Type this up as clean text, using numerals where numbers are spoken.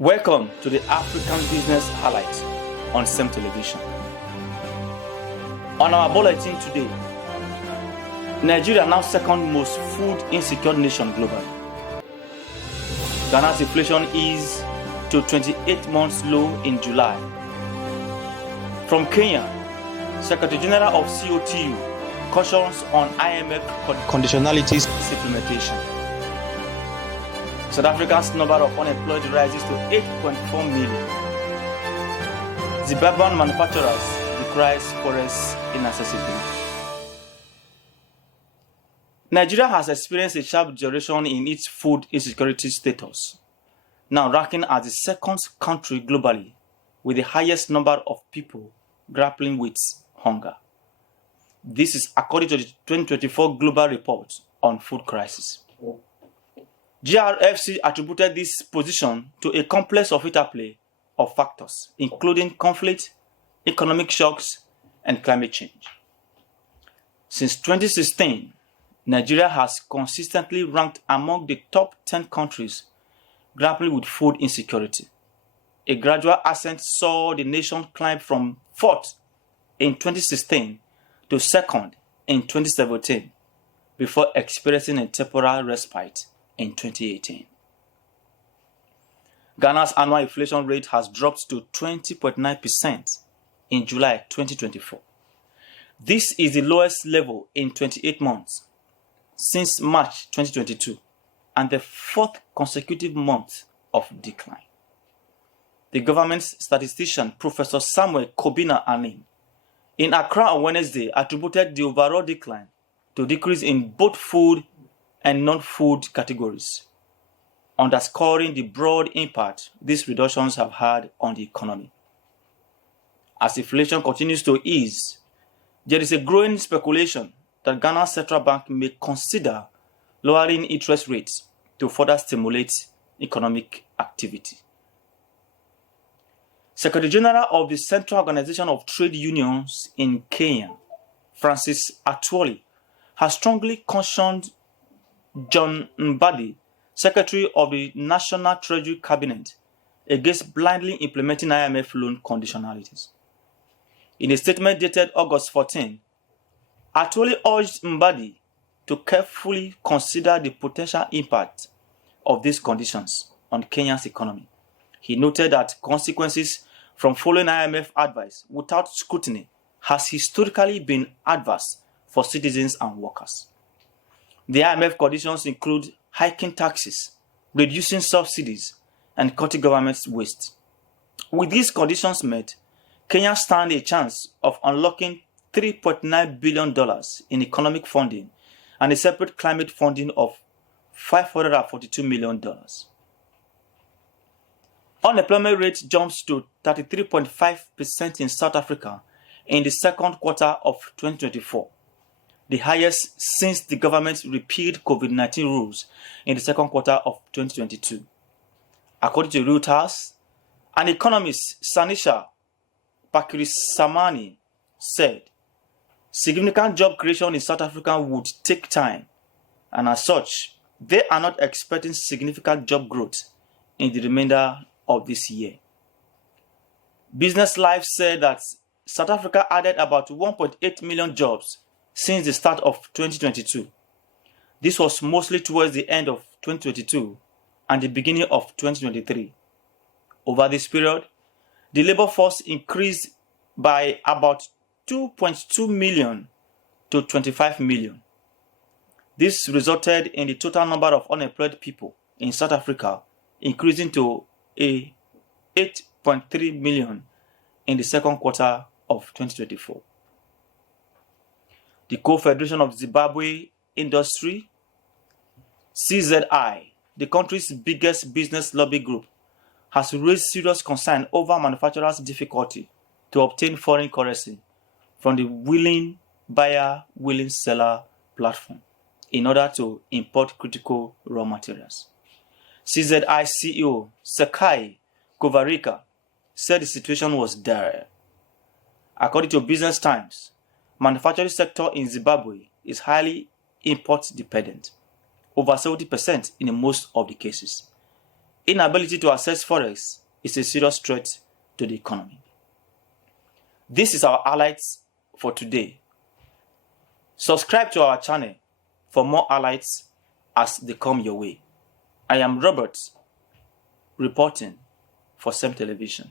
Welcome to the African Business Highlight on SEM Television. On our bulletin today, Nigeria now second most food insecure nation globally. Ghana's inflation is to 28 months low in July. From Kenya, Secretary General of COTU cautions on IMF conditionalities implementation. South Africa's number of unemployed rises to 8.4 million. Zimbabwean Manufacturers decries forex inaccessibility. Nigeria has experienced a sharp deterioration in its food insecurity status, now ranking as the second country globally with the highest number of people grappling with hunger. This is according to the 2024 Global Report on Food Crises. GRFC attributed this position to a complex of interplay of factors, including conflict, economic shocks, and climate change. Since 2016, Nigeria has consistently ranked among the top 10 countries grappling with food insecurity. A gradual ascent saw the nation climb from 4th in 2016 to 2nd in 2017 before experiencing a temporary respite in 2018. Ghana's annual inflation rate has dropped to 20.9% in July 2024. This is the lowest level in 28 months since March 2022 and the fourth consecutive month of decline. The government's statistician, Professor Samuel Kobina Anin, in Accra on Wednesday attributed the overall decline to decrease in both food and non-food categories, underscoring the broad impact these reductions have had on the economy. As inflation continues to ease, there is a growing speculation that Ghana's central bank may consider lowering interest rates to further stimulate economic activity. Secretary General of the Central Organization of Trade Unions in Kenya, Francis Atwoli, has strongly cautioned John Mbadi, Secretary of the National Treasury Cabinet, against blindly implementing IMF loan conditionalities. In a statement dated August 14, Atwoli urged Mbadi to carefully consider the potential impact of these conditions on Kenya's economy. He noted that consequences from following IMF advice without scrutiny has historically been adverse for citizens and workers. The IMF conditions include hiking taxes, reducing subsidies, and cutting government waste. With these conditions met, Kenya stands a chance of unlocking $3.9 billion in economic funding and a separate climate funding of $542 million. Unemployment rate jumps to 33.5% in South Africa in the second quarter of 2024, the highest since the government repealed COVID-19 rules in the second quarter of 2022. According to Reuters, an economist, Sanisha Pakirisamani, said significant job creation in South Africa would take time, and as such, they are not expecting significant job growth in the remainder of this year. Business Life said that South Africa added about 1.8 million jobs since the start of 2022. This was mostly towards the end of 2022 and the beginning of 2023. Over this period, the labor force increased by about 2.2 million to 25 million. This resulted in the total number of unemployed people in South Africa increasing to 8.3 million in the second quarter of 2024. The Co-Federation of Zimbabwe Industry, CZI, the country's biggest business lobby group, has raised serious concern over manufacturers' difficulty to obtain foreign currency from the willing buyer, willing seller platform in order to import critical raw materials. CZI CEO Sekai Kovarika said the situation was dire. According to Business Times, manufacturing sector in Zimbabwe is highly import dependent, over 70% in most of the cases. inability to access forex is a serious threat to the economy. This is our highlights for today. Subscribe to our channel for more highlights as they come your way. I am Robert, reporting for SEM Television.